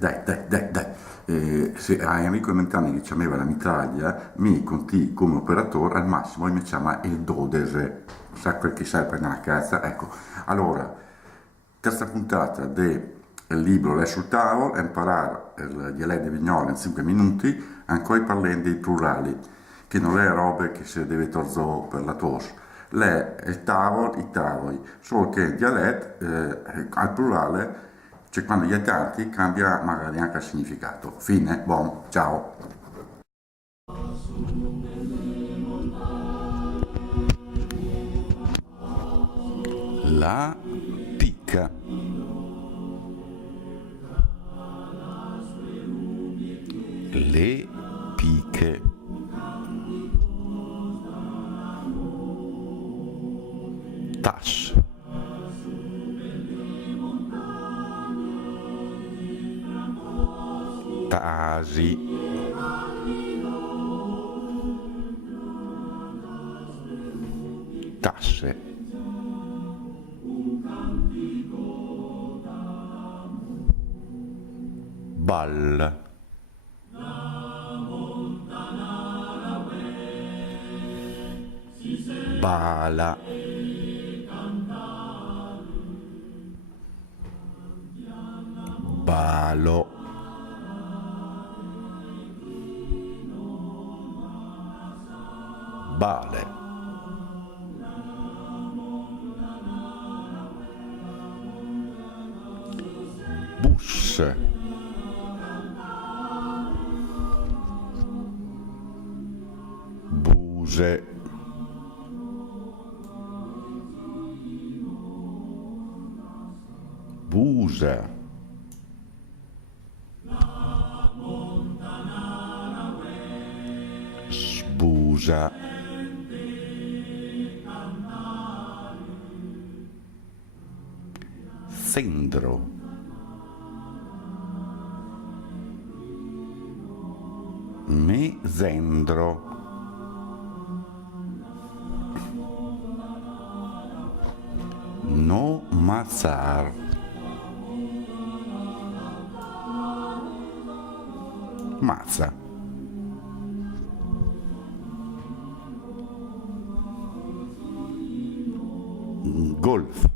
dai. Se a Enrico Mentani che ci aveva la mitraglia, mi conti come operatore al massimo mi chiama il 12, sa quel che sai per una cazza, ecco. Allora, terza puntata del libro Lei sul tavolo, imparare il dialetto di Vignolo in 5 minuti, ancora parlando dei plurali, che non è robe che si deve torzare per la tos. Lei è il tavolo, i tavoli, solo che il dialetto al plurale, cioè quando gli è tanti, cambia magari anche il significato. Fine, buon, ciao. La picca. Le piche. Tas. Tasi. Tasse. Ball. Bala. Balo. Bale. Bus. Buse. Busa. Sbusa. Sendro. Mesendro. No mazzar. Mazza. Golf.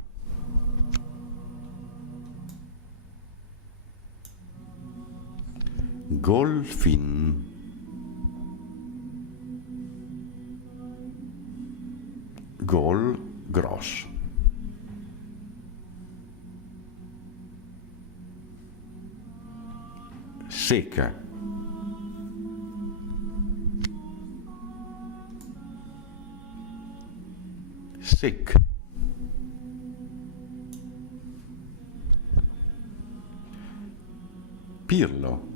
Golfin. Gol gross. Seca. Sec. Pirlo.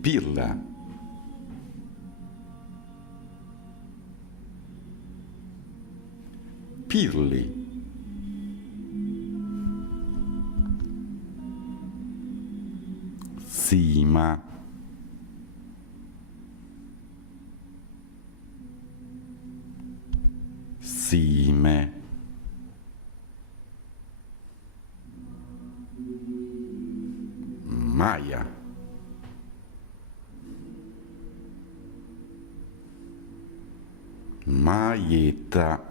Pirla. Pirli. Sima. Sime. Maia. Maietta.